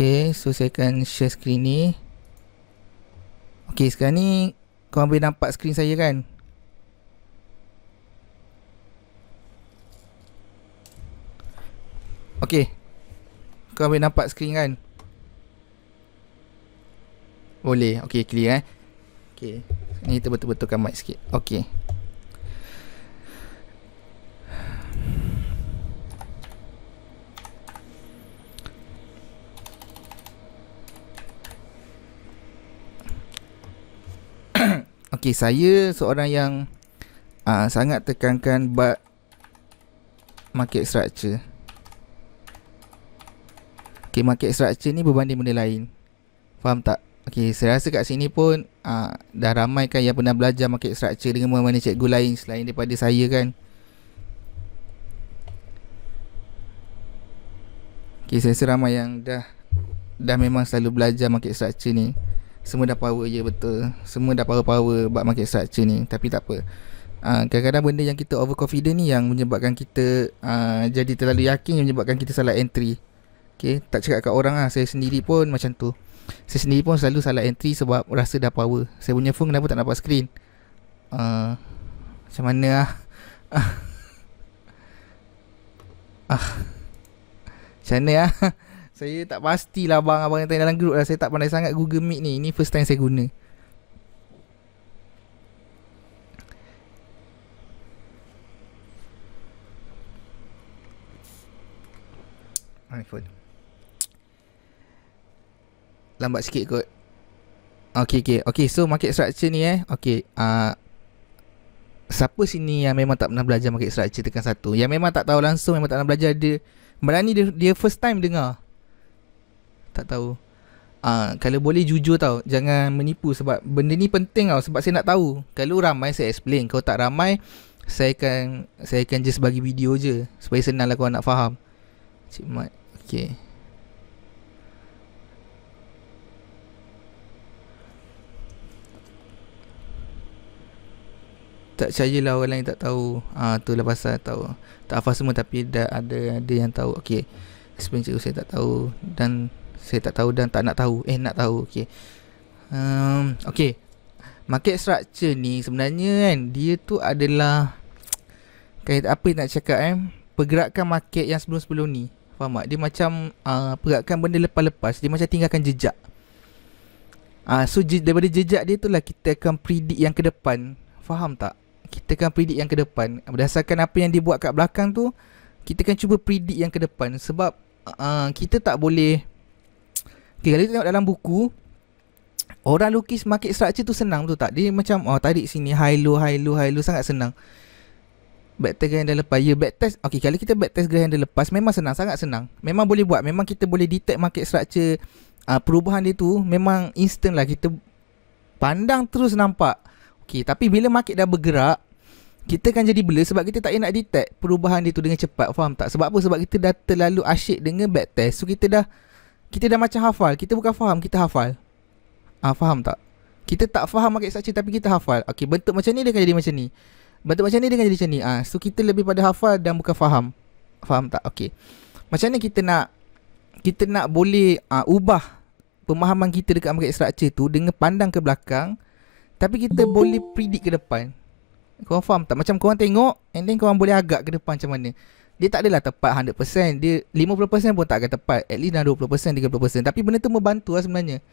Okay, so saya akan share screen ni. Okay, sekarang ni korang boleh nampak screen saya kan? Okay, korang boleh nampak screen kan? Boleh, okay, clear Okay, ni kita betul-betulkan mic sikit. Okay. Okay, saya seorang yang sangat tekankan bab market structure. Okay, market structure ni berbanding benda lain. Faham tak? Okay, saya rasa kat sini pun dah ramai kan yang pernah belajar market structure dengan mana-mana cikgu lain selain daripada saya kan. Okay, saya rasa ramai yang dah memang selalu belajar market structure ni. Semua dah power je, betul. Semua dah power bab market structure ni. Tapi tak apa, kadang-kadang benda yang kita overconfident ni yang menyebabkan kita jadi terlalu yakin, yang menyebabkan kita salah entry. Okay, tak cakap kat orang lah, saya sendiri pun macam tu. Saya sendiri pun selalu salah entry sebab rasa dah power. Saya punya phone kenapa tak nampak screen? Macam mana lah. Macam mana lah. Saya tak pastilah abang-abang yang tanya dalam group lah. Saya tak pandai sangat Google Meet ni. Ini first time saya guna. iPhone lambat sikit kot. Okay, so market structure ni okay, siapa sini yang memang tak pernah belajar market structure, tekan satu. Yang memang tak tahu langsung, memang tak pernah belajar, dia berani dia first time dengar. Tak tahu. Kalau boleh jujur tau, jangan menipu sebab benda ni penting tau. Sebab saya nak tahu. Kalau ramai saya explain, kalau tak ramai saya akan just bagi video je supaya senang lah korang nak faham. Cik Mat. Okay, tak percayalah orang lain tak tahu. Tu lah pasal tahu. Tak hafal semua tapi ada yang tahu. Okay, explain cikgu, saya tak tahu dan saya tak tahu dan tak nak tahu. Nak tahu. Okay. Okay, market structure ni sebenarnya kan, dia tu adalah apa yang nak cakap pergerakan market yang sebelum-sebelum ni. Faham tak? Dia macam pergerakan benda lepas-lepas. Dia macam tinggalkan jejak. So daripada jejak dia tu lah kita akan predict yang ke depan. Faham tak? Kita akan predict yang ke depan. Berdasarkan apa yang dia buat kat belakang tu, kita akan cuba predict yang ke depan. Sebab kita tak boleh. Okay, kalau kita tengok dalam buku, orang lukis market structure tu senang, betul tak? Dia macam tarik sini, high low sangat senang. Backtest gaya yang dah lepas. Ya, backtest. Okay, kalau kita backtest gaya yang dah lepas, memang senang, sangat senang. Memang boleh buat. Memang kita boleh detect market structure, perubahan dia tu memang instant lah. Kita pandang terus nampak. Okay, tapi bila market dah bergerak, kita kan jadi blur sebab kita tak nak detect perubahan dia tu dengan cepat. Faham tak? Sebab apa? Sebab kita dah terlalu asyik dengan backtest. So kita dah macam hafal. Kita bukan faham, kita hafal. Faham tak? Kita tak faham market structure tapi kita hafal. Okay, bentuk macam ni dia akan jadi macam ni. Bentuk macam ni dia akan jadi macam ni. So kita lebih pada hafal dan bukan faham. Faham tak? Okay, macam mana kita nak boleh ubah pemahaman kita dekat market structure tu dengan pandang ke belakang, tapi kita boleh predict ke depan. Korang faham tak? Macam korang tengok and then korang boleh agak ke depan macam mana. Dia tak adalah tepat 100%. Dia 50% pun tak akan tepat. At least dah 20%, 30%. Tapi benda tu membantu lah sebenarnya.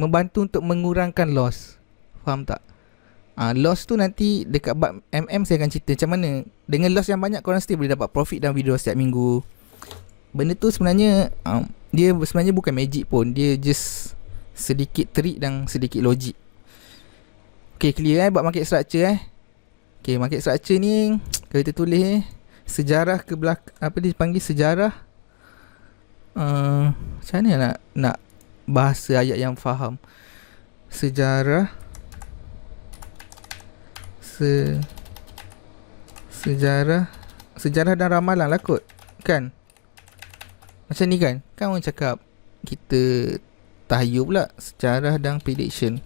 Membantu untuk mengurangkan loss. Faham tak? Loss tu nanti dekat bab MM saya akan cerita macam mana. Dengan loss yang banyak korang still boleh dapat profit dalam video setiap minggu. Benda tu sebenarnya dia sebenarnya bukan magic pun. Dia just sedikit trik dan sedikit logik. Okay, clear bab market structure Okay, market structure ni kalau kita tulis sejarah ke belakang, apa dia panggil sejarah, macam mana nak bahasa ayat yang faham. Sejarah sejarah dan ramalan lah kot, kan? Macam ni kan? Kan orang cakap kita tahyub pula, sejarah dan prediction.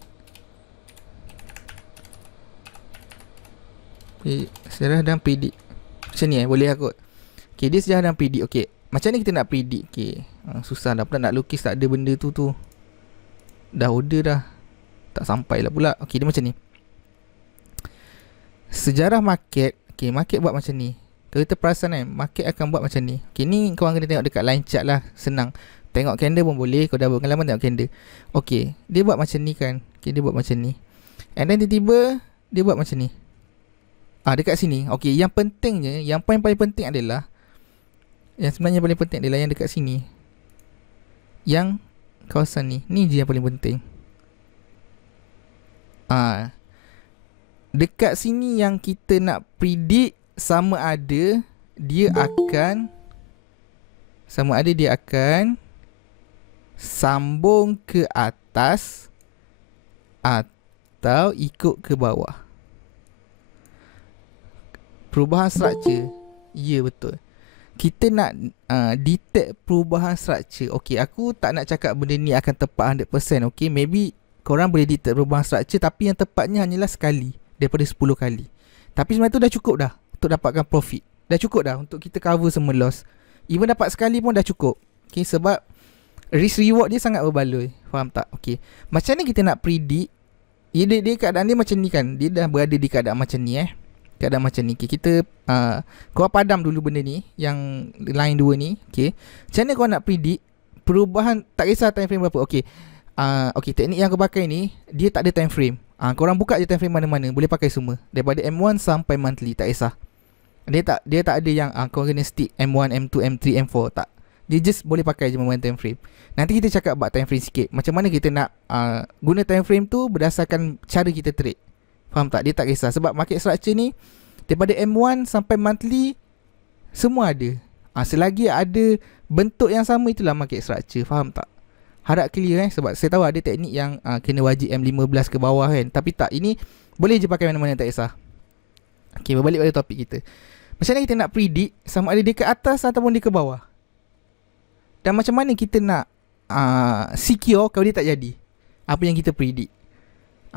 Sejarah dan predict. Macam ni boleh lah kot. Okay, dia sejarah dan predict. Okay, macam ni kita nak predict. Okay, Susah dah pula nak lukis, tak ada benda tu. Dah order dah, tak sampai lah pula. Okay, dia macam ni. Sejarah market. Okay, market buat macam ni. Kalau kita perasan kan, market akan buat macam ni. Okay, ni korang kena tengok dekat line chart lah. Senang. Tengok candle pun boleh. Kau dah berpengalaman tengok candle. Okay, dia buat macam ni kan. Okay, dia buat macam ni. And then tiba-tiba dia buat macam ni. Dekat sini. Okay, yang pentingnya, yang paling penting adalah, yang sebenarnya paling penting adalah yang dekat sini. Yang kawasan ni. Ni je yang paling penting. Dekat sini yang kita nak predict sama ada dia akan sambung ke atas atau ikut ke bawah. Perubahan struktur. Ya, betul. Kita nak detect perubahan struktur. Okay, aku tak nak cakap benda ni akan tepat 100%. Okay, maybe korang boleh detect perubahan struktur, tapi yang tepatnya hanyalah sekali daripada 10 kali. Tapi sebenarnya tu dah cukup dah untuk dapatkan profit. Dah cukup dah untuk kita cover semua loss. Even dapat sekali pun dah cukup. Okay, sebab risk reward dia sangat berbaloi. Faham tak? Okay, macam ni kita nak predict. Dia keadaan dia macam ni kan. Dia dah berada di keadaan macam ni keadaan macam ni. Okay, kita korang padam dulu benda ni, yang line 2 ni. Okay, macam mana korang nak predict perubahan, tak kisah time frame berapa. Okay, teknik yang aku pakai ni, dia tak ada time frame. Korang buka je time frame mana-mana, boleh pakai semua. Daripada M1 sampai monthly, tak kisah. Dia tak ada yang korang kena stick M1, M2, M3, M4, tak. Dia just boleh pakai je moment time frame. Nanti kita cakap about time frame sikit. Macam mana kita nak guna time frame tu berdasarkan cara kita trade. Faham tak? Dia tak kisah. Sebab market structure ni, daripada M1 sampai monthly, semua ada. Selagi ada bentuk yang sama, itulah market structure. Faham tak? Harap clear sebab saya tahu ada teknik yang kena wajib M15 ke bawah kan. Tapi tak, ini boleh je pakai mana-mana, tak kisah. Okay, berbalik pada topik kita. Macam mana kita nak predict sama ada dia ke atas ataupun dia ke bawah. Dan macam mana kita nak secure kalau dia tak jadi apa yang kita predict.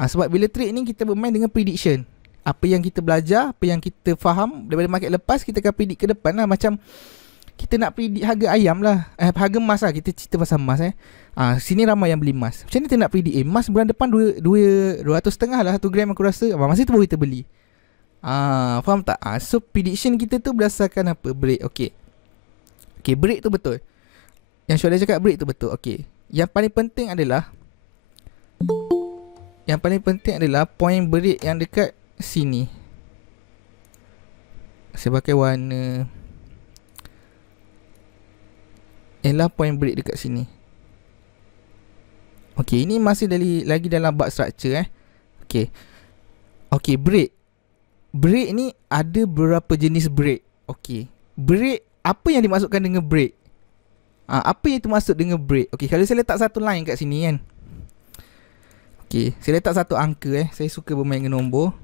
Sebab bila trade ni kita bermain dengan prediction. Apa yang kita belajar, apa yang kita faham daripada market lepas, kita akan predict ke depan lah. Macam kita nak predict harga ayam lah, harga emas lah. Kita cerita pasal emas sini ramai yang beli emas. Macam mana kita nak predict emas bulan depan 200 setengah lah 1 gram aku rasa. Masa tu baru kita beli. Faham tak? So prediction kita tu berdasarkan apa? Break. Okay, break tu betul. Yang Syuhada cakap break tu betul. Okay, yang paling penting adalah point break yang dekat sini. Saya pakai warna, ialah point break dekat sini. Okay, ini masih lagi dalam bab structure Okay, break ni ada beberapa jenis break. Okay, break, apa yang dimaksudkan dengan break? Apa yang dimaksud dengan break? Okay, kalau saya letak satu line kat sini kan. Okay, saya letak satu angka Saya suka bermain dengan nombor.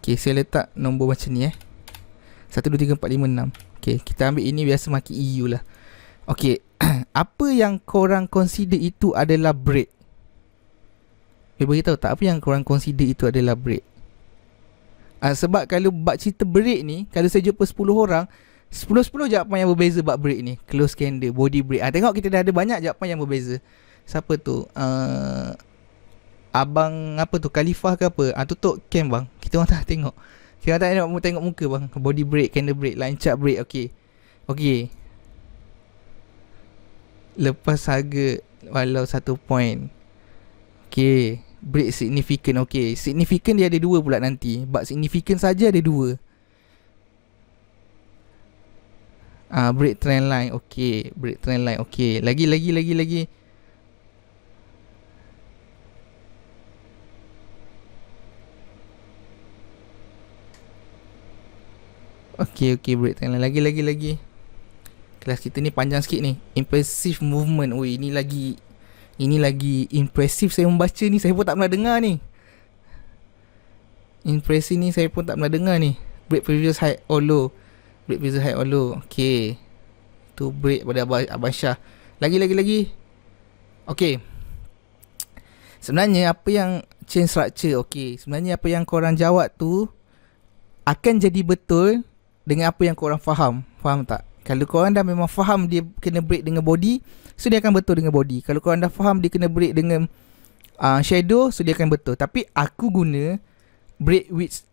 Okay, saya letak nombor macam ni 1, 2, 3, 4, 5, 6. Okay, kita ambil ini biasa maki EU lah. Okay, apa yang korang consider itu adalah break? Beritahu tak apa yang korang consider itu adalah break? Sebab kalau bab cerita break ni, kalau saya jumpa 10 orang, 10 jawapan yang berbeza bab break ni. Close candle, body break. Tengok kita dah ada banyak jawapan yang berbeza. Siapa tu? Abang apa tu? Khalifah ke apa? Tutup cam bang. Kita orang tak tengok. Kita tak tengok muka bang. Body break, candle break, line chart break. Okay. Lepas harga walau 1 point. Okay, break significant. Okay, significant dia ada 2 pula nanti. But significant saja ada 2. Break trend line. Okay, break trend line. Okay, lagi. Okay, break trend line. Lagi. Kelas kita ni panjang sikit ni. Impressive movement. Ini lagi impressive saya membaca ni. Saya pun tak pernah dengar ni. Impressive ni saya pun tak pernah dengar ni. Break previous high or low. Okay, tu break pada Abang Syah. Lagi. Okay, sebenarnya apa yang change structure. Okay, sebenarnya apa yang korang jawab tu akan jadi betul dengan apa yang korang faham tak? Kalau korang dah memang faham dia kena break dengan body, so dia akan betul dengan body. Kalau korang dah faham dia kena break dengan shadow, so dia akan betul. Tapi aku guna break with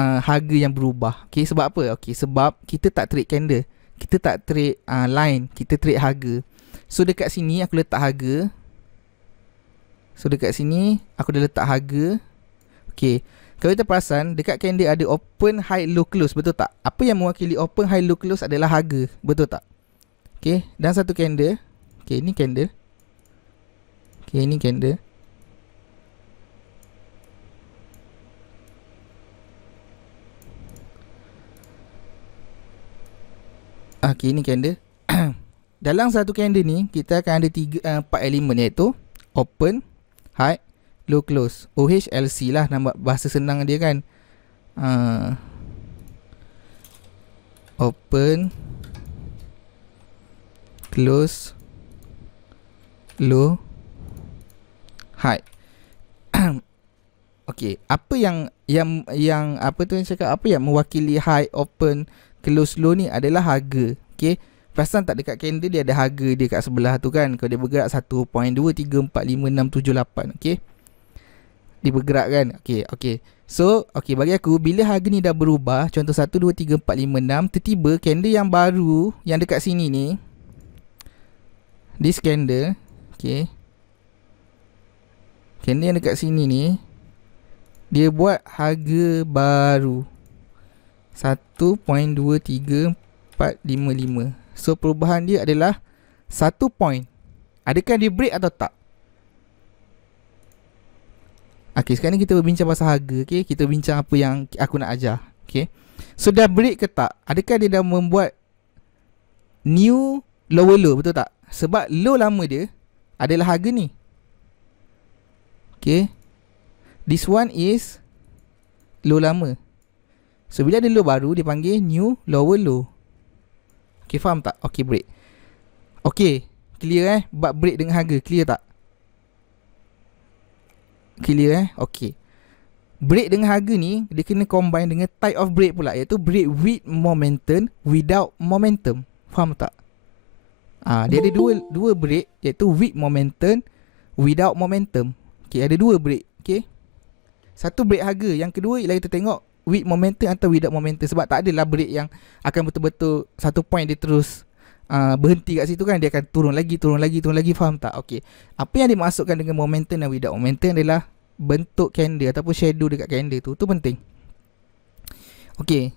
harga yang berubah. Okay, sebab apa? Okay, sebab kita tak trade candle, kita tak trade line, kita trade harga. So dekat sini aku letak harga. So dekat sini aku dah letak harga. Okay, kalau kita perasan dekat candle ada open, high, low, close, betul tak? Apa yang mewakili open, high, low, close adalah harga, betul tak? Okay, dan satu candle. Okay, ni candle. Okay, ni candle. Okay, ni candle. Dalam satu candle ni kita akan ada 4 elemen, iaitu open, high, low, close. OHLC lah nama bahasa senang dia kan. Open, close, low, high. Okey, apa yang apa tu yang cakap, apa yang mewakili high, open, close, low ni adalah harga. Okey, perasan tak dekat candle dia ada harga dia kat sebelah tu kan. Kalau dia bergerak 1.2345678, okey, dia bergerak kan. Okey. So, okey, bagi aku bila harga ni dah berubah, contoh 1, 2, 3, 4, 5, 6, tiba-tiba candle yang baru yang dekat sini ni, this candle, okey, candle yang dekat sini ni dia buat harga baru 1.23455. So perubahan dia adalah 1 point. Adakah dia break atau tak? Okay, sekarang ni kita berbincang pasal harga. Okay, kita bincang apa yang aku nak ajar. Okay, so dah break ke tak? Adakah dia dah membuat new lower low, betul tak? Sebab low lama dia adalah harga ni. Okay, this one is low lama. So bila ada low baru, dia panggil new lower low. Okay, faham tak? Okay, break. Okay, clear bab break dengan harga, clear tak? Clear Okay, break dengan harga ni dia kena combine dengan type of break pula, iaitu break with momentum, without momentum. Faham tak? Dia ada dua break, iaitu with momentum, without momentum. Okay, ada dua break. Okay, satu break harga, yang kedua ialah kita tengok with momentum atau without momentum. Sebab tak adalah break yang akan betul-betul satu point dia terus berhenti kat situ kan. Dia akan turun lagi. Faham tak? Okay, apa yang dimaksudkan dengan momentum dan without momentum adalah bentuk candle ataupun shadow dekat candle tu. Tu penting. Okay,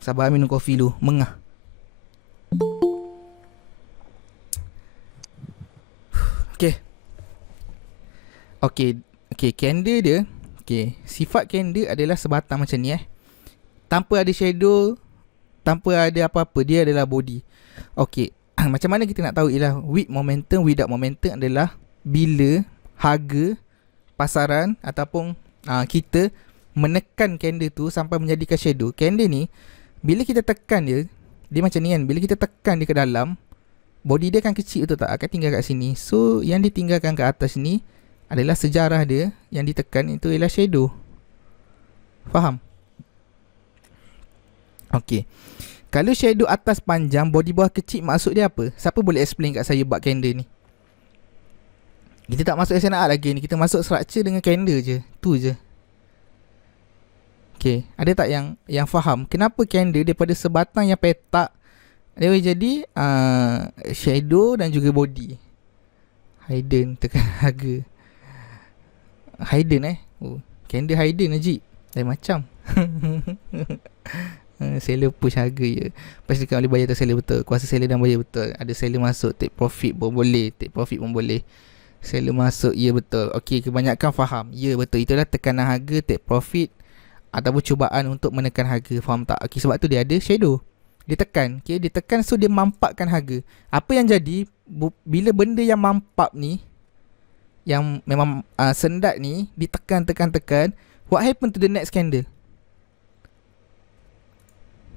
sabar minum kopi dulu, mengah. Okay, candle dia, okay, sifat candle adalah sebatang macam ni tanpa ada shadow, tanpa ada apa-apa, dia adalah body. Okay, macam mana kita nak tahu ialah with momentum, without momentum adalah bila harga, pasaran ataupun kita menekan candle tu sampai menjadikan shadow. Candle ni bila kita tekan dia macam ni kan. Bila kita tekan dia ke dalam, body dia akan kecil, betul tak? Akan tinggal kat sini. So yang ditinggalkan kat atas ni adalah sejarah dia, yang ditekan itu ialah shadow. Faham? Okay, kalau shadow atas panjang, body bawah kecil, maksud dia apa? Siapa boleh explain kat saya bab candle ni? Kita tak masuk SNR lagi ni, kita masuk structure dengan candle je. Tu je. Okay, ada tak yang faham kenapa candle daripada sebatang yang petak dia boleh jadi shadow dan juga body? Hidden, tekan harga. Hidden candle hidden Najib. Lain macam. Seller push harga je. Pastikan boleh bayar tu seller betul. Kuasa seller dan bayar betul. Ada seller masuk, take profit pun boleh, take profit pun boleh. Seller masuk, ya betul. Okay, kebanyakan faham. Ya betul, itulah tekanan harga, take profit ataupun cubaan untuk menekan harga. Faham tak? Okay, sebab tu dia ada shadow. Dia tekan. Okay, dia tekan, so dia mampakkan harga. Apa yang jadi bila benda yang mampak ni, yang memang sendat ni ditekan, what happened to the next candle?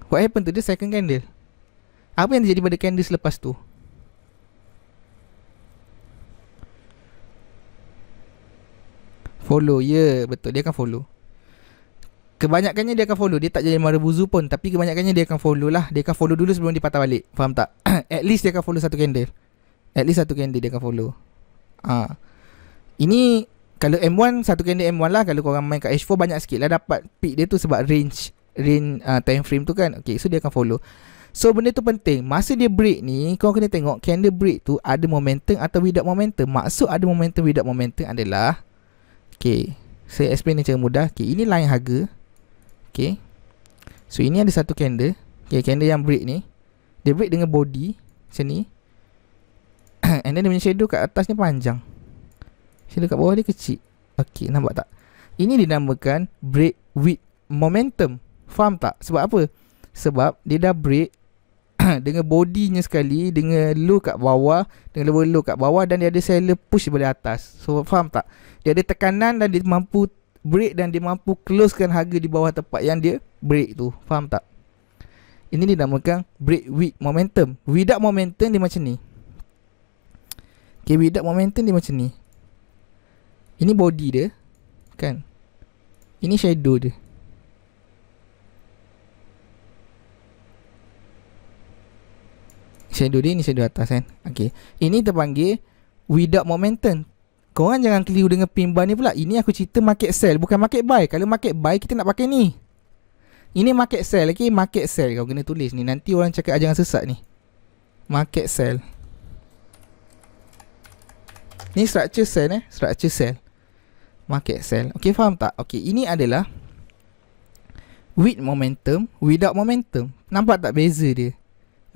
What happened to the second candle? Apa yang terjadi pada candle selepas tu? Follow, ya betul, dia akan follow. Kebanyakannya dia akan follow. Dia tak jadi Marubozu pun, tapi kebanyakannya dia akan follow lah. Dia akan follow dulu sebelum dia patah balik. Faham tak? At least dia akan follow satu candle. At least satu candle dia akan follow. Ini kalau M1, satu candle M1 lah. Kalau korang main kat H4 banyak sikit lah dapat pick dia tu, sebab range time frame tu kan. Okay, so dia akan follow. So benda tu penting. Masa dia break ni, kau kena tengok candle break tu ada momentum atau without momentum. Maksud ada momentum without momentum adalah, okay, saya explain secara mudah. Okay, ini line harga. Okay, so ini ada satu candle. Okay, candle yang break ni, dia break dengan body macam ni. And then dia punya shadow kat atas ni panjang, shadow kat bawah dia kecil. Okay, nampak tak? Ini dinamakan break with momentum. Faham tak? Sebab apa? Sebab dia dah break dengan bodinya sekali, dengan low kat bawah, dengan level low kat bawah, dan dia ada seller push daripada atas. So faham tak? Dia ada tekanan dan dia mampu break, dan dia mampu closekan harga di bawah tempat yang dia break tu. Faham tak? Ini dinamakan break with momentum. Without momentum dia macam ni. Okay, without momentum dia macam ni. Ini body dia kan, ini shadow dia. Shadow dia, ni shadow atas kan. Okay, ini terpanggil without momentum. Korang jangan keliru dengan pin bar ni pula. Ini aku cerita market sell, bukan market buy. Kalau market buy kita nak pakai ni. Ini market sell. Okay, market sell kau kena tulis ni. Nanti orang cakap jangan sesat ni. Market sell. Ni structure sell structure sell. Market sell. Okay, faham tak? Okay, ini adalah with momentum, without momentum. Nampak tak beza dia?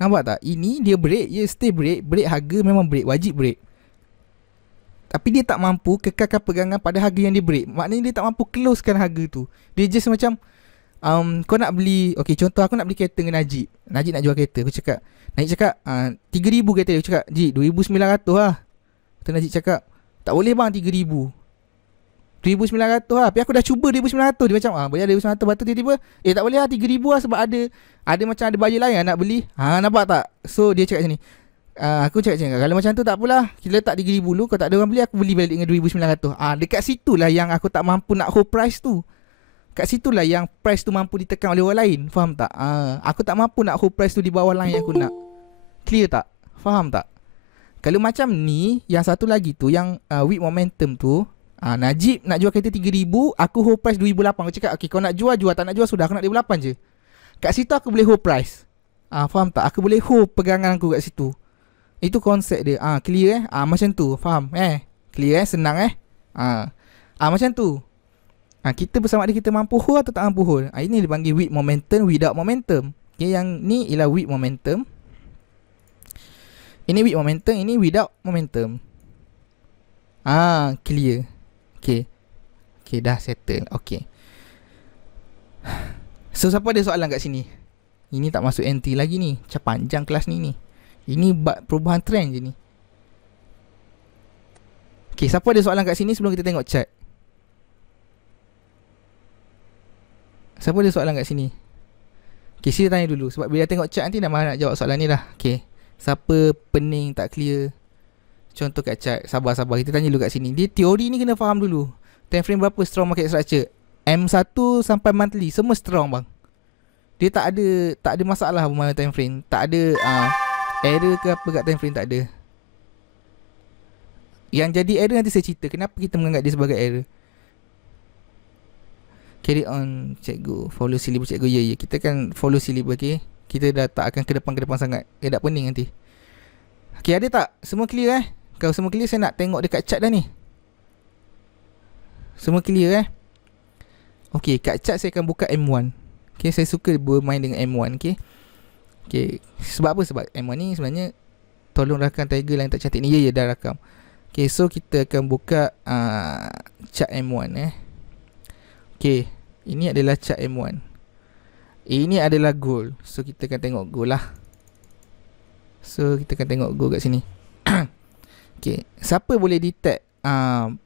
Nampak tak? Ini dia break, dia stay break. Break harga memang break, wajib break. Tapi dia tak mampu kekalkan pegangan pada harga yang dia break. Maknanya dia tak mampu closekan harga tu. Dia just macam kau nak beli, okay, contoh aku nak beli kereta dengan Najib. Najib nak jual kereta. Aku cakap, Najib cakap 3,000 kereta dia. Aku cakap, Ji, 2,900 lah. Lepas Najib cakap, tak boleh bang 3,000, 2,900 lah. Tapi aku dah cuba 2,900. Dia macam boleh 2,900. Lepas tu tiba-tiba tak boleh lah 3,000 lah, sebab ada macam ada buyer lain nak beli. Nampak tak? So dia cakap macam ni. Aku cakap macam ni, kalau macam tu tak apalah, kita letak 3,000 dulu. Kalau tak ada orang beli, aku beli balik dengan 2,900. Dekat situlah yang aku tak mampu nak hold price tu. Kat situlah yang price tu mampu ditekan oleh orang lain. Faham tak? Aku tak mampu nak hold price tu di bawah line yang aku nak. Clear tak? Faham tak? Kalau macam ni, yang satu lagi tu, yang with momentum tu, Najib nak jual kereta 3,000, aku hold price 2,800. Aku cakap, okay, kau nak jual, tak nak jual sudah, aku nak 2,800 je. Kat situ aku boleh hold price. Faham tak? Aku boleh hold pegangan aku kat situ. Itu konsep dia. Clear macam tu. Faham clear senang macam tu. Kita bersama dia, kita mampu hold atau tak mampu hold. Ini dipanggil with momentum, without momentum. Okay, yang ni ialah with momentum. Ini with momentum, ini without momentum. Clear. Okay, dah settle. Okay. So siapa ada soalan kat sini? Ini tak masuk NT lagi ni. Macam panjang kelas ni. Ini perubahan trend je ni. Okay, siapa ada soalan kat sini sebelum kita tengok chart? Siapa ada soalan kat sini? Okay, sila tanya dulu. Sebab bila tengok chart nanti dah malah nak jawab soalan ni dah. Okay, siapa pening tak clear contoh kat chart? Sabar-sabar, kita tanya dulu kat sini. Dia teori ni kena faham dulu. Time frame berapa strong market structure? M1 sampai monthly semua strong bang. Dia tak ada masalah mana time frame. Tak ada error ke apa kat time frame, tak ada. Yang jadi error nanti saya cerita kenapa kita menganggap dia sebagai error. Carry on cikgu. Follow syllabus cikgu. Ya, kita kan follow syllabus. Okay, kita dah tak akan ke depan sangat. Dia tak pening nanti. Okay, ada tak? Semua clear Kalau semua clear, saya nak tengok dekat chart dah ni. Semua clear Okay, kat chart saya akan buka M1. Okay, saya suka bermain dengan M1. Okay, sebab apa? Sebab M1 ni sebenarnya, tolong rakam Tiger yang tak cantik ni. Ya, dah rakam. Okay, so kita akan buka chart M1 Okay, ini adalah chart M1. Ini adalah gold. So kita akan tengok gold lah. So kita akan tengok gold kat sini. Okay, siapa boleh detect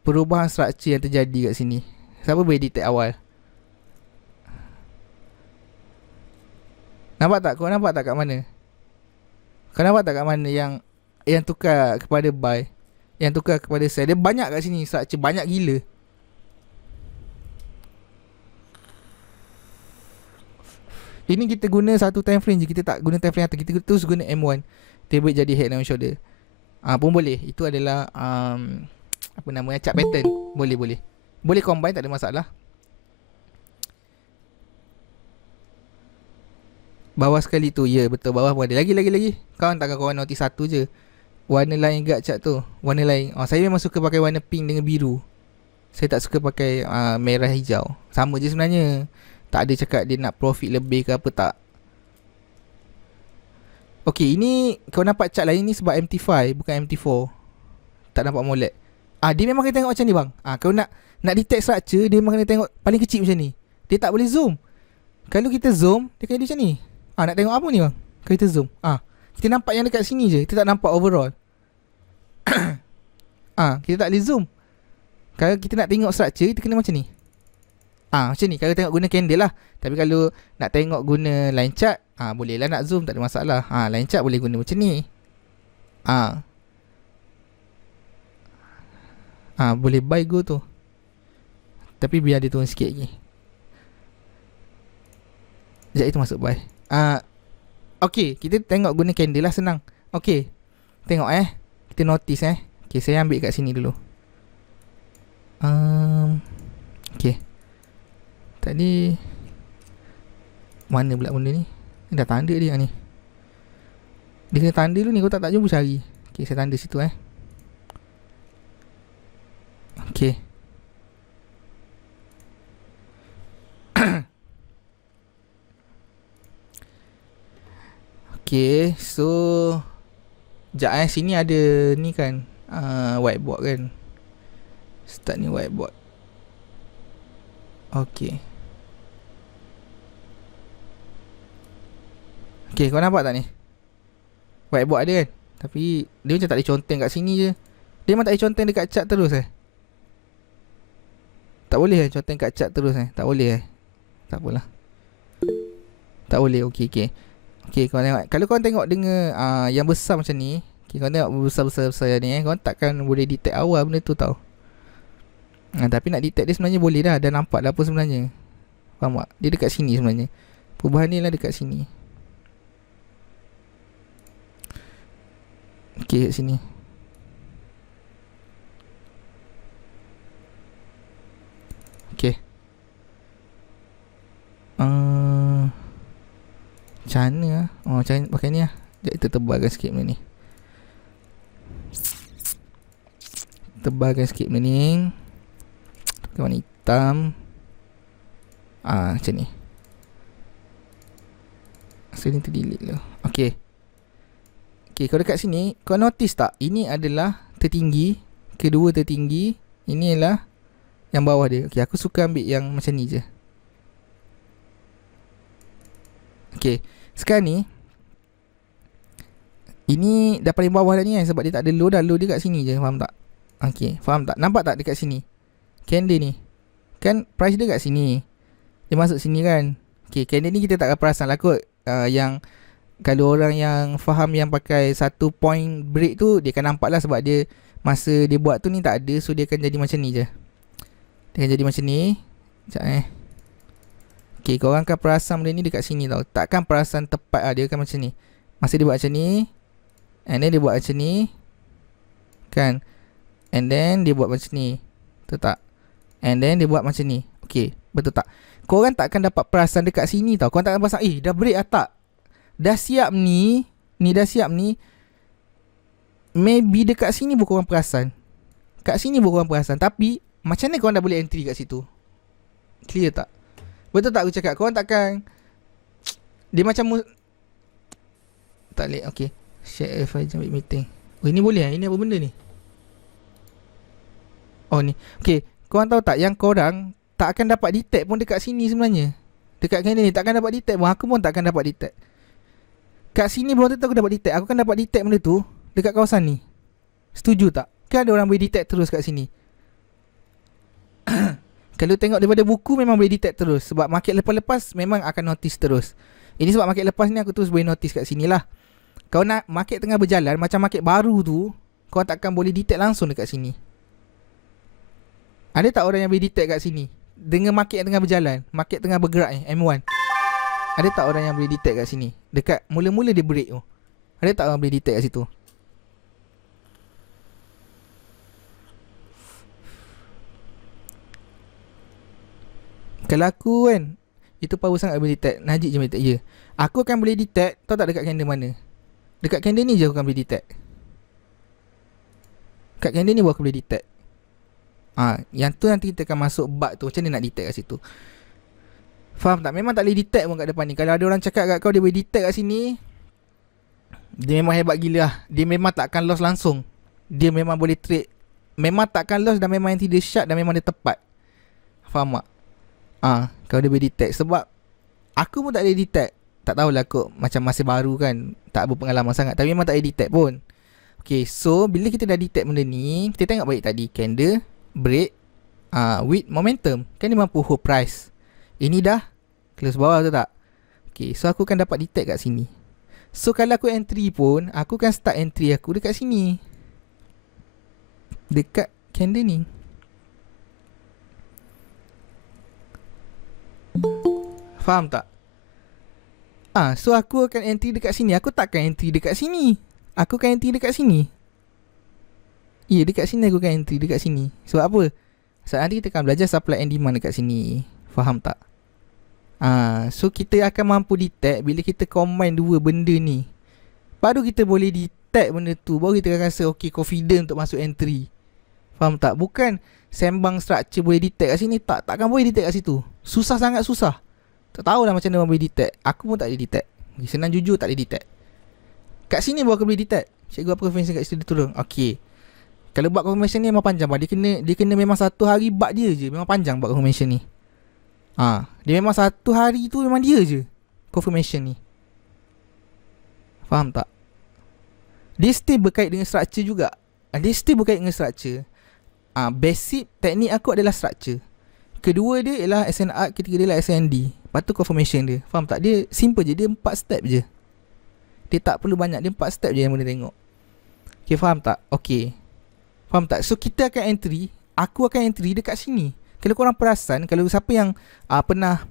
perubahan struktur yang terjadi kat sini? Siapa boleh detect awal? Nampak tak? Kau nampak tak kat mana? Kau nampak tak kat mana yang tukar kepada buy, yang tukar kepada sell? Dia banyak kat sini struktur, banyak gila. Ini kita guna satu time frame je. Kita tak guna time frame atas. Kita terus guna M1. Tiba jadi head and shoulder. Pun boleh. Itu adalah apa namanya, chart pattern. Boleh. Boleh combine, tak ada masalah. Bawah sekali tu. Ya, betul. Bawah pun ada. Lagi. Kawan takkan kawan notice satu je. Warna lain gak chart tu. Warna lain. Saya memang suka pakai warna pink dengan biru. Saya tak suka pakai merah hijau. Sama je sebenarnya. Tak ada cakap dia nak profit lebih ke apa, tak. Okay, ini kau nampak chart lain ni sebab MT5 bukan MT4. Tak nampak molek. Dia memang kena tengok macam ni bang. Kau nak detect structure, dia memang kena tengok paling kecil macam ni. Dia tak boleh zoom. Kalau kita zoom, dia kena macam ni. Nak tengok apa ni bang? Kalau kita zoom, kita nampak yang dekat sini je. Kita tak nampak overall. Kita tak boleh zoom. Kalau kita nak tengok structure, kita kena macam ni. Macam ni. Kalau tengok guna candle lah. Tapi kalau nak tengok guna line chart, boleh lah nak zoom, tak ada masalah. Line chart boleh guna macam ni. Boleh buy go tu. Tapi biar dia turun sikit lagi. Sekejap itu masuk buy. Okay, kita tengok guna candle lah, senang. Okay, tengok kita notice Okay, saya ambil kat sini dulu. Okay. Tadi mana pula benda ni? Dah tanda dia ni. Dia kena tanda dulu ni. Kau tak jumpa cari. Okay, saya tanda situ Okay. Okay, so sekejap sini ada ni kan, whiteboard kan. Start ni whiteboard. Okay. Okay, kau nampak tak ni? Whiteboard ada kan? Tapi dia macam tak boleh conteng kat sini je. Dia memang tak boleh conteng dekat chart terus Tak boleh conteng kat chart terus Tak boleh Tak apalah. Tak boleh. Okay, kau tengok. Kalau kau tengok dengan yang besar macam ni, kau tengok besar-besar ni kau takkan boleh detect awal benda tu tau. Tapi nak detect dia sebenarnya boleh dah. Dah nampak dah apa sebenarnya. Faham tak? Dia dekat sini sebenarnya. Perubahan ni lah dekat sini. Okay, kat sini. Okay. Macam mana macam pakai ni lah. Sekejap kita tebalkan sikit benda ni. Tebalkan sikit benda ni. Pakai warna hitam. Macam ni. So ni terdelete lah. Okay, kau dekat sini, kau notice tak? Ini adalah tertinggi. Kedua tertinggi. Ini adalah yang bawah dia. Okay, aku suka ambil yang macam ni je. Okay, sekarang ni ini dah paling bawah dah ni sebab dia tak ada low dah. Low dia kat sini je. Faham tak? Okay, faham tak? Nampak tak dekat sini? Candle ni kan price dia kat sini. Dia masuk sini kan. Okay, candle ni kita tak akan perasan lah kot. Yang kalau orang yang faham yang pakai satu point break tu, dia akan nampak lah sebab dia masa dia buat tu ni tak ada. So dia akan jadi macam ni je. Dia akan jadi macam ni. Sekejap Okay, korang akan perasan benda ni dekat sini tau. Takkan perasan tepat dia akan macam ni. Masa dia buat macam ni, and then dia buat macam ni kan, and then dia buat macam ni. Betul tak? And then dia buat macam ni. Okay, betul tak? Korang takkan dapat perasan dekat sini tau. Korang takkan perasan dah break lah tak? Dah siap ni. Ni dah siap ni. Maybe dekat sini pun korang perasan. Kat sini pun korang perasan. Tapi macam mana korang dah boleh entry kat situ? Clear tak? Betul tak aku cakap? Korang takkan, dia macam tak boleh. Okay, share if I jump meeting. Ini boleh Ini apa benda ni? Ni. Okay, korang tahu tak yang korang tak akan dapat detect pun dekat sini sebenarnya. Dekat sini ni tak akan dapat detect pun. Aku pun tak akan dapat detect. Kat sini belum tentu aku dapat detect. Aku akan dapat detect benda tu dekat kawasan ni. Setuju tak? Kan ada orang boleh detect terus kat sini. Kalau tengok daripada buku memang boleh detect terus. Sebab market lepas-lepas memang akan notice terus. Ini sebab market lepas ni aku terus boleh notice kat sini lah. Kau nak market tengah berjalan, macam market baru tu, kau takkan boleh detect langsung dekat sini. Ada tak orang yang boleh detect kat sini dengan market yang tengah berjalan, market tengah bergerak M1? Ada tak orang yang boleh detect kat sini? Dekat mula-mula dia break tu. Ada tak orang boleh detect kat situ? Kalau aku kan, itu power sangat boleh detect. Najib je boleh detect. Ya, aku akan boleh detect. Tahu tak dekat candle mana? Dekat candle ni je aku akan boleh detect. Kat candle ni baru aku boleh detect. Yang tu nanti kita akan masuk bug tu. Macam mana nak detect kat situ? Faham tak? Memang tak boleh detect pun kat depan ni. Kalau ada orang cakap kat kau dia boleh detect kat sini, dia memang hebat gila lah. Dia memang takkan loss langsung. Dia memang boleh trade. Memang takkan loss dan memang nanti dia shut dan memang dia tepat. Faham tak? Kalau dia boleh detect. Sebab aku pun tak boleh detect. Tak tahulah, aku macam masih baru kan, tak berpengalaman sangat. Tapi memang tak boleh detect pun. Okay, so bila kita dah detect benda ni, kita tengok balik tadi. Candle, break, with momentum. Kan dia mampu hold price. Ini dah close bawah tu tak? Okay, so aku akan dapat detect kat sini. So kalau aku entry pun, aku akan start entry aku dekat sini, dekat candle ni. Faham tak? So aku akan entry dekat sini. Aku takkan entry dekat sini. Aku akan entry dekat sini. Ya, dekat sini aku akan entry dekat sini. Sebab apa? Sebab nanti kita akan belajar supply and demand dekat sini. Faham tak? So kita akan mampu detect bila kita combine dua benda ni. Baru kita boleh detect benda tu. Baru kita akan rasa okay, confident untuk masuk entry. Faham tak? Bukan sembang structure boleh detect kat sini. Takkan boleh detect kat situ. Susah sangat susah. Tak tahulah macam mana boleh detect. Aku pun tak boleh detect. Senang jujur tak boleh detect. Kat sini baru aku boleh detect. Cikgu apa confirmation kat situ dia turun. Okay. Kalau buat confirmation ni memang panjang. Dia kena memang satu hari buat dia je. Memang panjang buat confirmation ni. Dia memang satu hari tu memang dia je confirmation ni. Faham tak? Dia still berkait dengan structure juga. Dia still berkait dengan structure. Basic teknik aku adalah structure. Kedua dia ialah SNR. Ketiga dia ialah SND. Lepas tu confirmation dia. Faham tak? Dia simple je. Dia 4 step je. Dia tak perlu banyak. Dia 4 step je yang boleh tengok. Okay, faham tak? Okay, faham tak? So kita akan entry. Aku akan entry dekat sini. Kalau korang perasan, kalau siapa yang pernah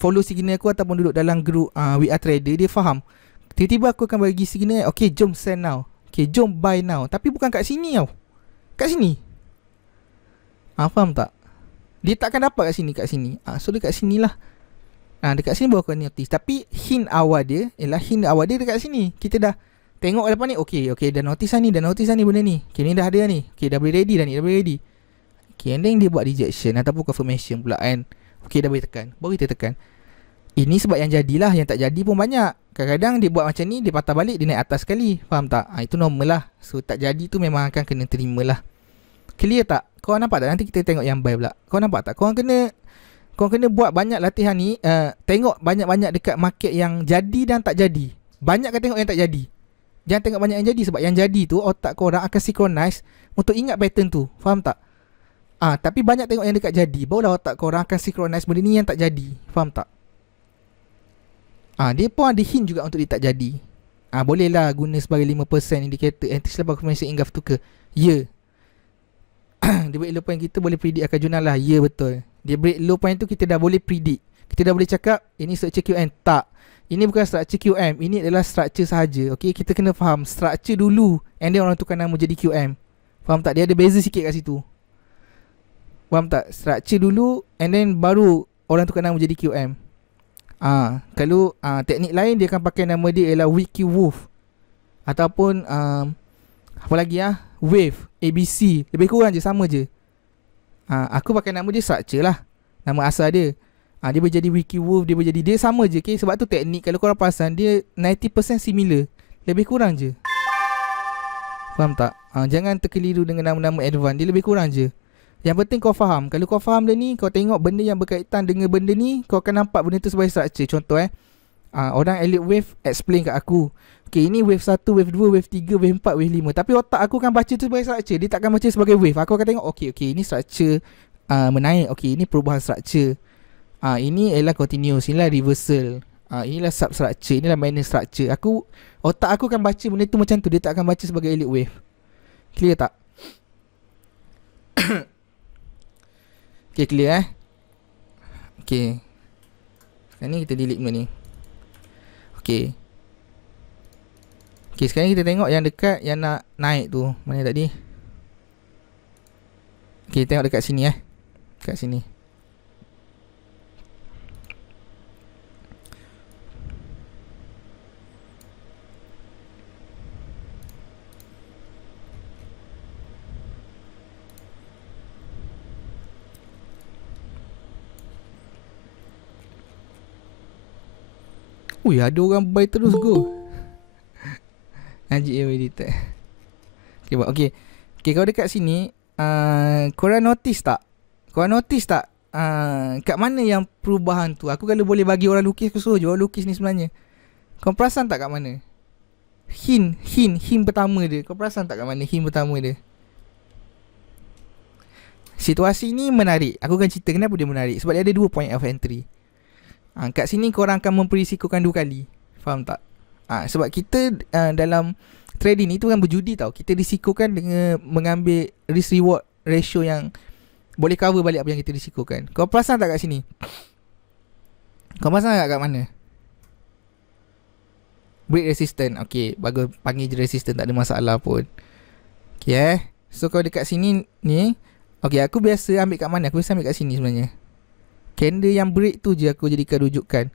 follow signal aku ataupun duduk dalam group We Are Trader, dia faham. Tiba-tiba aku akan bagi signal, okay, jom sell now. Okay, jom buy now. Tapi bukan kat sini tau. Kat sini. Faham tak? Dia takkan dapat kat sini, kat sini. So dekat sini lah. Dekat sini baru aku notice. Tapi hint awal dia dekat sini. Kita dah tengok depan ni. Okay, dah notice lah ni benda ni. Okay, ni dah ada ni. Okay, dah boleh ready dah ni. Dah boleh ready. Okay, and then dia buat rejection ataupun confirmation pula kan. Okay, dah boleh tekan. Baru kita tekan. Ini sebab yang jadilah. Yang tak jadi pun banyak. Kadang-kadang dia buat macam ni, dia patah balik, dia naik atas sekali. Faham tak? Itu normal lah. So tak jadi tu memang akan kena terima lah. Clear tak? Kau nampak tak? Nanti kita tengok yang buy pula. Kau nampak tak? Kau kena buat banyak latihan ni. Tengok banyak-banyak dekat market yang jadi dan tak jadi. Banyak kan tengok yang tak jadi. Jangan tengok banyak yang jadi. Sebab yang jadi tu otak korang akan synchronize untuk ingat pattern tu. Faham tak? Tapi banyak tengok yang dekat jadi. Barulah otak korang akan synchronize benda ni yang tak jadi. Faham tak? Dia pun ada hint juga untuk dia tak jadi. Boleh lah guna sebagai 5% indicator anti-slap confirmation ingaf tu ke. Ya. Dia break low point, kita boleh predict akan jurnal lah. Ya, betul. Dia break low point tu, kita dah boleh predict. Kita dah boleh cakap ini structure QM. Tak, ini bukan structure QM. Ini adalah structure sahaja. Okay, kita kena faham structure dulu, and then orang tukar nama jadi QM. Faham tak? Dia ada beza sikit kat situ. Faham tak? Structure dulu, and then baru orang tukar nama jadi QM. Kalau teknik lain, dia akan pakai nama dia ialah Wiki Wolf. Ataupun apa lagi Wave, ABC. Lebih kurang je, sama je. Aku pakai nama dia structure lah. Nama asal dia. Dia boleh jadi Wiki Wolf, dia boleh jadi, dia sama je. Okay? Sebab tu teknik, kalau korang perasan, dia 90% similar. Lebih kurang je. Faham tak? Jangan terkeliru dengan nama-nama advance. Dia lebih kurang je. Yang penting kau faham. Kalau kau faham dia ni, kau tengok benda yang berkaitan dengan benda ni, kau akan nampak benda tu sebagai structure. Contoh orang Elliott Wave explain kat aku. Okay, ini wave 1, wave 2, wave 3, wave 4, wave 5. Tapi otak aku akan baca tu sebagai structure. Dia takkan baca sebagai wave. Aku akan tengok, okay, ini structure menaik. Okay, ini perubahan structure. Ini ialah continuous. Inilah reversal. Inilah substructure. Inilah minor structure. Otak aku akan baca benda tu macam tu. Dia tak akan baca sebagai Elliott Wave. Clear tak? Okay, clear Okay. Sekarang ni kita delete benda ni. Okay. Okay, sekarang kita tengok yang dekat yang nak naik tu. Mana tadi? Okay, tengok dekat sini Dekat sini. Ui, ada orang buy terus go. Haji editor. Okay, okay. Okay, kalau dekat sini korang notice tak? Kat mana yang perubahan tu? Aku kalau boleh bagi orang lukis, aku suruh je orang lukis ni sebenarnya. Kau perasan tak kat mana? Hint pertama dia. Kau perasan tak kat mana hint pertama dia? Situasi ni menarik. Aku akan cerita kenapa dia menarik. Sebab dia ada 2 point of entry. Kat sini korang akan memperisikokan 2 kali. Faham tak? Sebab kita dalam trading ni tu kan berjudi tau. Kita risikokan dengan mengambil risk reward ratio yang boleh cover balik apa yang kita risikokan. Kau perasan tak kat sini? Kau perasan tak kat mana? Break resistant. Okay, bagus, panggil je resistant, tak ada masalah pun. Okay So kalau dekat sini ni, okay, aku biasa ambil kat mana? Aku biasa ambil kat sini sebenarnya. Candle yang break tu je aku jadikan rujukan.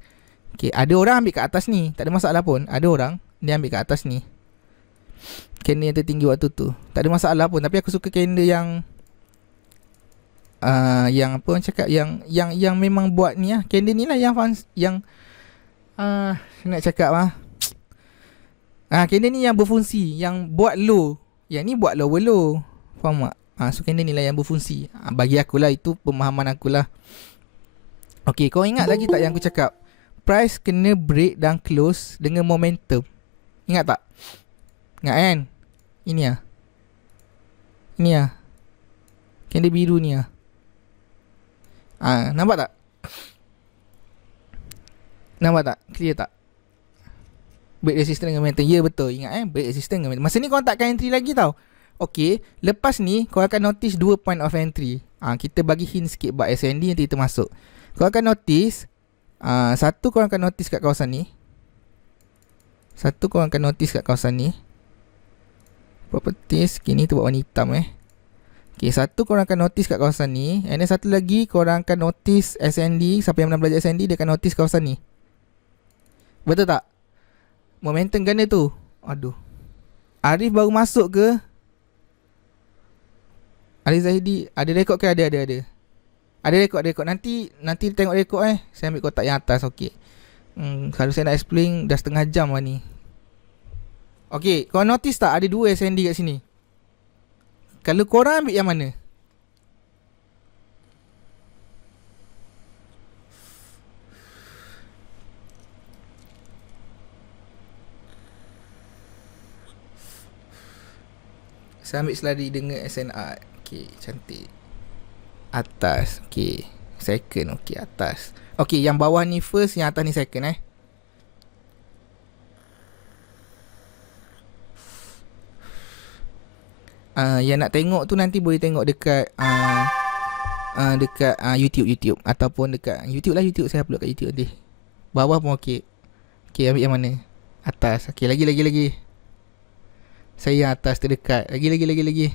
Okay, ada orang ambil kat atas ni, tak ada masalah pun. Ada orang dia ambil kat atas ni, candle yang tertinggi waktu tu, tak ada masalah pun. Tapi aku suka candle yang yang apa orang cakap, yang memang buat ni candle ni lah yang nak cakap candle ni yang berfungsi, yang buat low. Yang ni buat lower low. Faham tak? So candle ni lah yang berfungsi. Bagi akulah, itu pemahaman akulah. Okay, kau ingat lagi tak yang aku cakap? Price kena break dan close dengan momentum. Ingat tak? Ingat kan? Ini candle biru ni nampak tak? Nampak tak? Clear tak? Break resistance dengan momentum. Ya, betul. Ingat break resistance dengan momentum. Masa ni korang takkan entry lagi tau. Okay, lepas ni korang akan notice 2 point of entry. Kita bagi hint sikit buat SND, nanti kita masuk. Korang akan notice satu, korang akan notice kat kawasan ni. Properties, kini tu buat warna hitam Okay, satu korang akan notice kat kawasan ni. And then satu lagi korang akan notice SND. Siapa yang pernah belajar SND, dia akan notice kawasan ni. Betul tak? Momentum ganda tu. Aduh, Arif baru masuk ke? Arif Zahidi ada rekod ke? Ada. Ada rekod. Nanti tengok rekod Saya ambil kotak yang atas. Okay. Kalau saya nak explain dah setengah jam lah ni. Okay, kau notice tak ada 2 SND kat sini? Kalau korang ambil yang mana? Saya ambil selari dengan SNR. Okay, cantik. Atas. Okay, second. Okay, atas. Okay, yang bawah ni first, yang atas ni second Yang nak tengok tu nanti boleh tengok dekat dekat YouTube ataupun dekat YouTube saya upload kat YouTube nanti. Bawah pun okey. Okey, ambil yang mana? Atas. Okey, lagi. Saya yang atas terdekat. Lagi.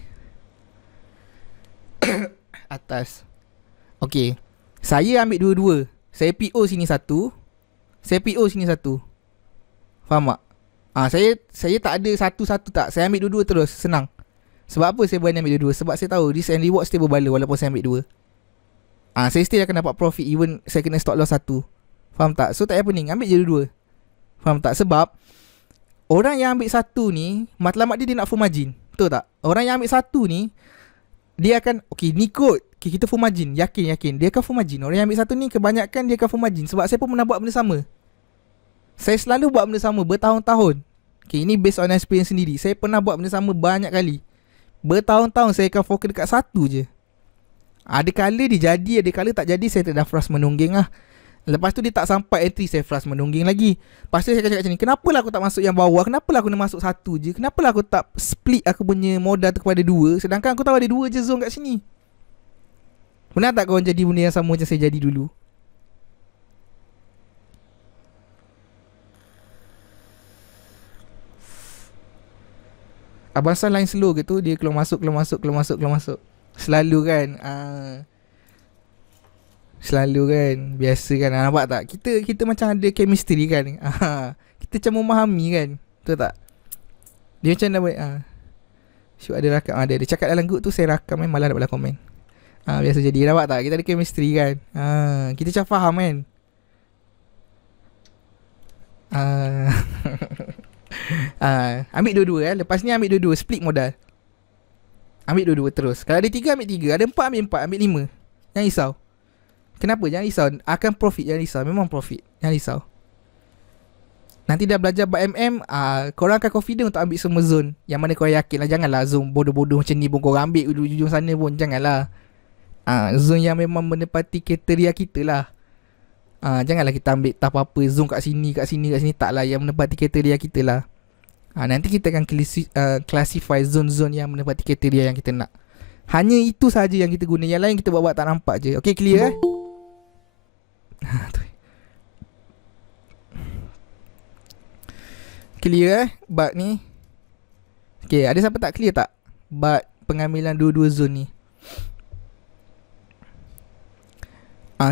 Atas. Okey. Saya ambil dua-dua. Saya PO sini satu. Faham tak? Saya tak ada satu-satu tak. Saya ambil dua-dua terus. Senang. Sebab apa saya berani ambil dua-dua? Sebab saya tahu risk and reward still berbala walaupun saya ambil dua. Saya still akan dapat profit even saya kena stop loss satu. Faham tak? So tak payah pening, ambil je dua-dua. Faham tak? Sebab orang yang ambil satu ni, matlamat dia nak full margin. Betul tak? Orang yang ambil satu ni, dia akan, okay ni kot, okay, kita full margin. Yakin dia akan full margin. Orang yang ambil satu ni kebanyakan dia akan full margin. Sebab saya pun pernah buat benda sama. Saya selalu buat benda sama bertahun-tahun. Okay, ini based on experience sendiri. Saya pernah buat benda sama banyak kali. Bertahun-tahun saya akan fokus dekat satu je. Ada kala dia jadi, ada kala tak jadi, saya dah frust menungging lah. Lepas tu dia tak sampai entry, saya frust menungging lagi. Lepas tu saya akan cakap macam ni, kenapa lah aku tak masuk yang bawah? Kenapa lah aku nak masuk satu je? Kenapa lah aku tak split aku punya modal tu kepada dua? Sedangkan aku tahu ada dua je zone kat sini. Pernah tak korang jadi benda yang sama macam saya jadi dulu? Abang Sam line slow ke tu, dia keluar masuk, keluar masuk, keluar masuk, keluar masuk. Selalu kan. Selalu kan. Biasa kan. Nampak tak? Kita macam ada chemistry kan. Kita macam memahami kan. Betul tak? Dia macam dah buat. Syuk ada rakam. Dia cakap dalam group tu, saya rakam kan. Malah nak balas komen. Biasa jadi. Nampak tak? Kita ada chemistry kan. Kita macam faham kan. Ambil dua-dua. Lepas ni ambil dua-dua. Split modal. Ambil dua-dua terus. Kalau ada 3 ambil 3. Ada 4 ambil 4. Ambil 5. Jangan risau. Kenapa? Jangan risau. Akan profit. Jangan risau. Memang profit. Jangan risau. Nanti dah belajar buat MM, korang akan confident untuk ambil semua zone yang mana korang yakin lah. Janganlah zone bodoh-bodoh macam ni pun korang ambil ujung sana pun. Janganlah. Zone yang memang menepati kriteria kita lah. Janganlah kita ambil tak apa-apa zone kat sini, kat sini, kat sini. Tak lah, yang menepati kriteria kita lah. Nanti kita akan classify zone-zone yang menepati kriteria yang kita nak. Hanya itu saja yang kita guna. Yang lain kita buat-buat tak nampak je. Okay, clear Clear bab ni. Okay, ada siapa tak clear tak bab pengambilan dua-dua zone ni?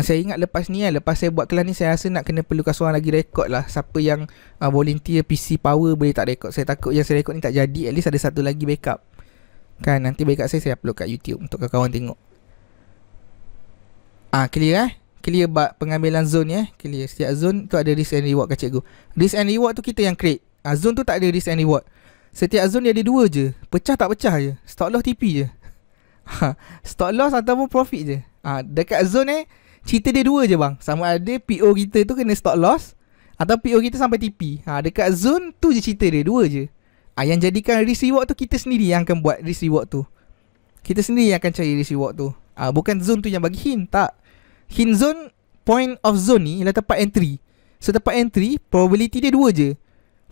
Saya ingat lepas ni lepas saya buat kelas ni, saya rasa nak kena perlukan seorang lagi rekod lah. Siapa yang volunteer PC power boleh tak rekod. Saya takut yang saya rekod ni tak jadi. At least ada satu lagi backup. Kan, nanti backup saya upload kat YouTube untuk kawan-kawan tengok. Clear Clear bab pengambilan zone ni Clear. Setiap zone tu ada risk and reward kat cikgu. Risk and reward tu kita yang create. Zone tu tak ada risk and reward. Setiap zone dia ada dua je. Pecah tak pecah je. Stop loss TP je. Stop loss ataupun profit je. Dekat zone cerita dia dua je bang. Sama ada PO kita tu kena stop loss atau PO kita sampai TP. Dekat zone tu je cerita dia, dua je. Yang jadikan risk reward tu kita sendiri yang akan buat risk reward tu. Kita sendiri yang akan cari risk reward tu. Bukan zone tu yang bagi hint. Tak. Hint zone, point of zone ni ialah tempat entry. So tempat entry probability dia dua je.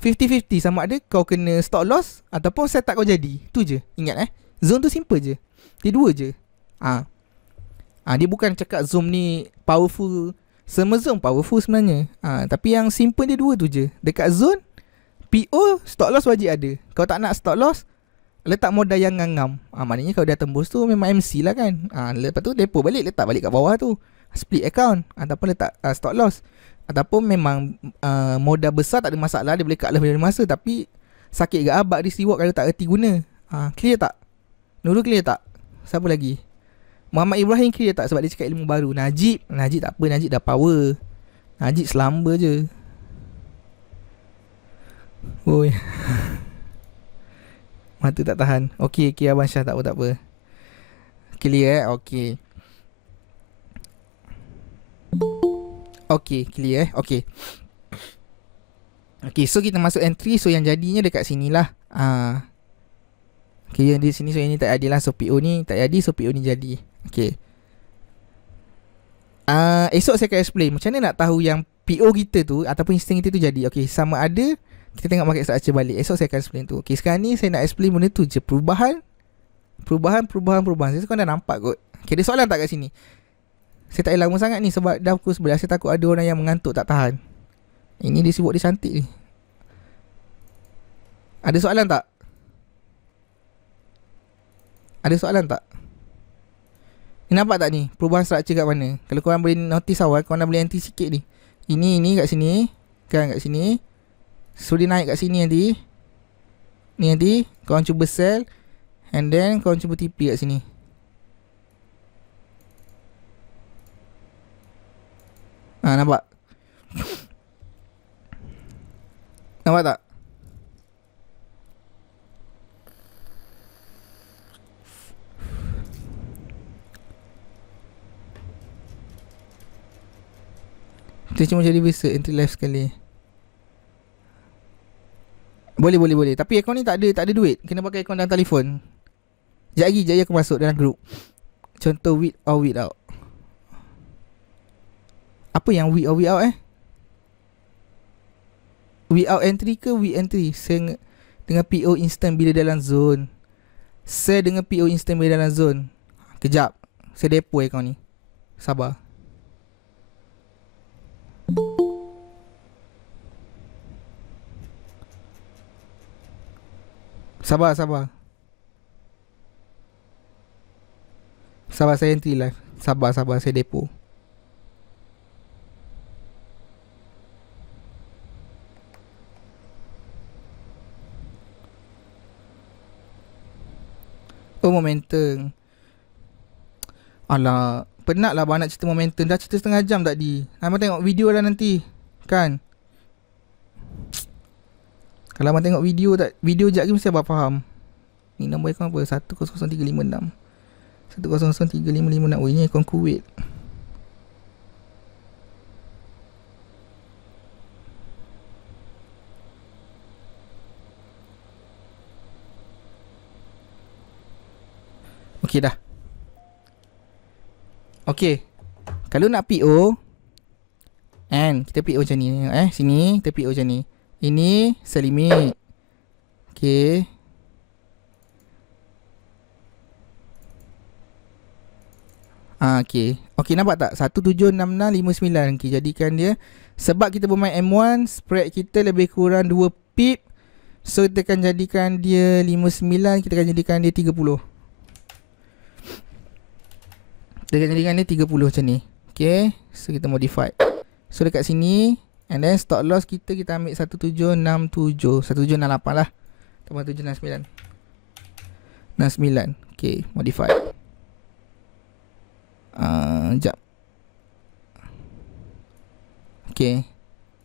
50-50, sama ada kau kena stop loss ataupun setup kau jadi. Tu je. Ingat zone tu simple je. Dia dua je. Dia bukan cakap zone ni powerful. Semua zone powerful sebenarnya. Tapi yang simple dia dua tu je. Dekat zone PO stop loss wajib ada. Kau tak nak stop loss, letak modal yang ngangam. Maknanya kalau dah tembus tu memang MC lah kan. Lepas tu depo balik, letak balik kat bawah tu. Split account ataupun letak stop loss. Ataupun memang modal besar tak ada masalah, dia boleh cut lah bila ada masa. Tapi sakit ke abad risk reward kalau tak erti guna. Clear tak? Nurul clear tak? Siapa lagi? Muhammad Ibrahim clear tak? Sebab dia cakap ilmu baru. Najib tak apa, Najib dah power. Najib selamba je. Oi. Mata tak tahan. Okay Abang Syah, tak apa. Clear Okay. Okay, clear Okay. Okay, so kita masuk entry. So yang jadinya dekat sini lah. Okay, yang di sini, so yang ni tak adil lah. So PO ni tak jadi, so PO ni jadi. Okay. Esok saya akan explain macam mana nak tahu yang PO kita tu ataupun instinct kita tu jadi. Okay, sama ada kita tengok market structure balik. Esok saya akan explain tu. Okay, sekarang ni saya nak explain benda tu je. Perubahan. Saya sekarang dah nampak kot. Okay, ada soalan tak kat sini? Saya tak lama sangat ni sebab dah pukul 11. Saya takut ada orang yang mengantuk tak tahan. Ini dia sibuk, dia cantik ni. Ada soalan tak? Ni nampak tak ni? Perubahan structure kat mana? Kalau korang boleh notice awal, korang dah boleh anti sikit ni. Ini kat sini. Kan kat sini. So dia naik kat sini nanti. Ni nanti korang cuba sell. And then korang cuba TP kat sini. Nampak? Nampak tak? Kita cuma jadi biasa entry live sekali. Boleh. Tapi akaun ni tak ada duit. Kena pakai akaun dalam telefon. Sekejap lagi aku masuk dalam group. Contoh with or without. Apa yang with or without Without entry ke with entry? Saya dengan PO instant bila dalam zone. Saya dengan PO instant bila dalam zone. Kejap. Saya depo akaun ni. Sabar. Sabar, sabar. Sabar, saya entry live. Sabar, sabar, saya depo. Oh, momentum. Alah, penat lah abang nak cerita momentum. Dah cerita setengah jam tadi. Abang tengok video lah nanti. Kan? Kalau abang tengok video sekejap lagi mesti abang faham. Ni nombor akaun apa? 100356. 100356. Oh, ini akaun Kuwait. Okey dah. Okey. Kalau nak PO, kan kita PO macam ni. Sini kita PO macam ni. Ini sell limit. Okey. Okey. Okey, nampak tak? 176659. Okey, jadikan dia. Sebab kita bermain M1, spread kita lebih kurang 2 pip. So kita akan jadikan dia 59. Kita akan jadikan dia 30. Kita akan jadikan dia 30 macam ni. Okay, so kita modify. So dekat sini, and then stop loss kita ambil 1767, 1768 lah, tambah 769 69. Okay, modify. Sekejap. Okay,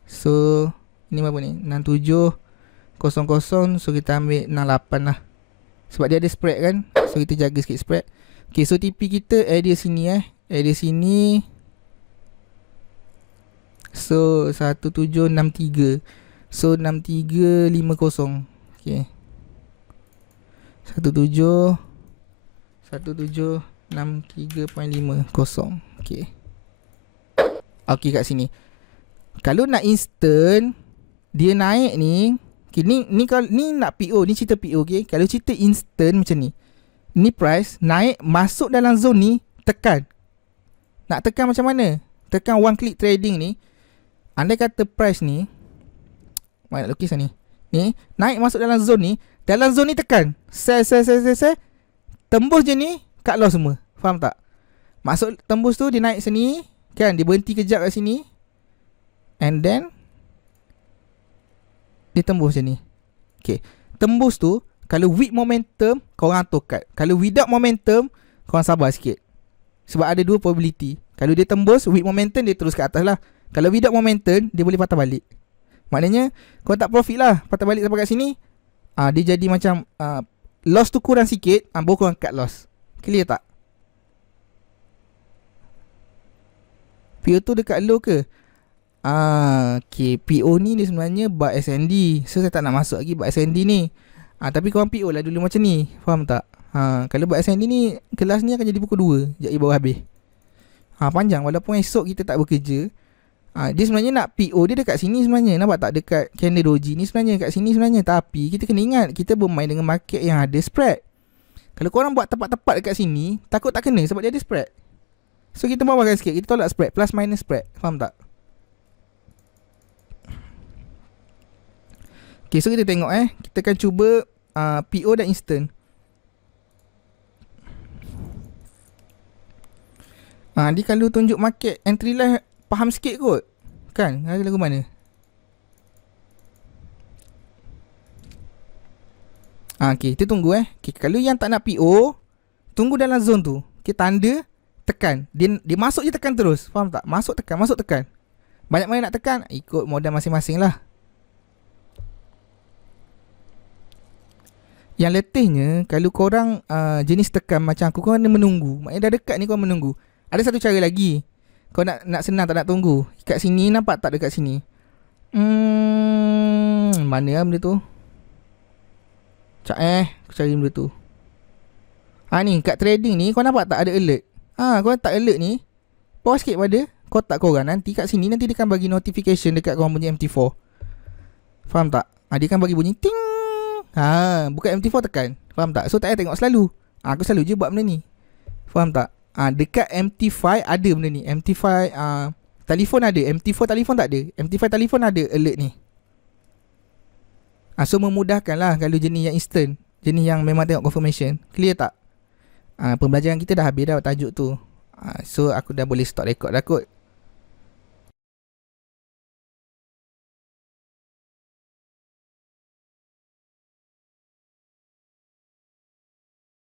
so ini berapa ni? 6700. So kita ambil 68 lah, sebab dia ada spread kan. So kita jaga sikit spread. Okay, so TP kita area sini area sini. So 1763. So 6350. Okay, 1763.50. Okay. Okay, kat sini. Kalau nak instant, dia naik ni. Okay, ni kalau ni nak PO, ni cerita PO. Okay, kalau cerita instant macam ni, ni price naik masuk dalam zone ni, tekan. Nak tekan macam mana? Tekan one click trading ni. Andai kata price ni, mana nak lukis ni? Ni naik masuk dalam zone ni, dalam zone ni tekan. Sell. Tembus je ni, cut loss semua. Faham tak? Masuk tembus tu dia naik sini, kan? Dia berhenti kejap kat sini. And then dia tembus je ni. Okay, tembus tu kalau with momentum, korang auto cut. Kalau without momentum, korang sabar sikit. Sebab ada dua probability. Kalau dia tembus with momentum, dia terus ke atas lah. Kalau without momentum, dia boleh patah balik. Maknanya korang tak profit lah, patah balik sampai kat sini. Dia jadi macam loss tu kurang sikit, baru korang cut loss. Clear tak? PO tu dekat low ke? Okay, PO ni dia sebenarnya buat SND. So saya tak nak masuk lagi buat SND ni. Tapi korang PO lah dulu macam ni. Faham tak? Kalau buat SND ni, kelas ni akan jadi pukul 2. Sekejap baru habis. Panjang. Walaupun esok kita tak bekerja, dia sebenarnya nak PO dia dekat sini sebenarnya. Nampak tak? Dekat candle doji ni sebenarnya, kat sini sebenarnya. Tapi kita kena ingat, kita bermain dengan market yang ada spread. Kalau korang buat tepat-tepat dekat sini, takut tak kena sebab dia ada spread. So kita bawahkan sikit, kita tolak spread, plus minus spread. Faham tak? Okay, so kita tengok kita akan cuba PO dan instant. Dia kalau tunjuk market entry live, faham sikit kot. Kan? Lagu mana? Okay, kita tunggu okay, kalau yang tak nak PO, tunggu dalam zone tu. Okay, tanda tekan. Dia masuk je tekan terus. Faham tak? Masuk tekan, masuk tekan. Banyak mana nak tekan, ikut modal masing-masing lah. Yang letihnya, kalau korang jenis tekan macam aku, korang kena menunggu. Maknanya dah dekat ni korang menunggu. Ada satu cara lagi. Kau nak senang tak nak tunggu. Kat sini nampak tak dekat sini? Mana lah benda tu? Cak aku cari benda tu. Ni kat trading ni kau nampak tak ada alert? Kau tak alert ni, bawah sikit pada kotak korang. Nanti kat sini nanti dia akan bagi notification dekat korang punya MT4. Faham tak? Dia akan bagi bunyi ting. Bukan MT4 tekan. Faham tak? So tak payah tengok selalu. Aku selalu je buat benda ni. Faham tak? Dekat MT5 ada benda ni. MT5 telefon ada. MT4 telefon tak ada. MT5 telefon ada alert ni. So memudahkan lah kalau jenis yang instant. jenis yang memang tengok confirmation, clear tak? Pembelajaran kita dah habis dah tajuk tu. So aku dah boleh stop record dah kot.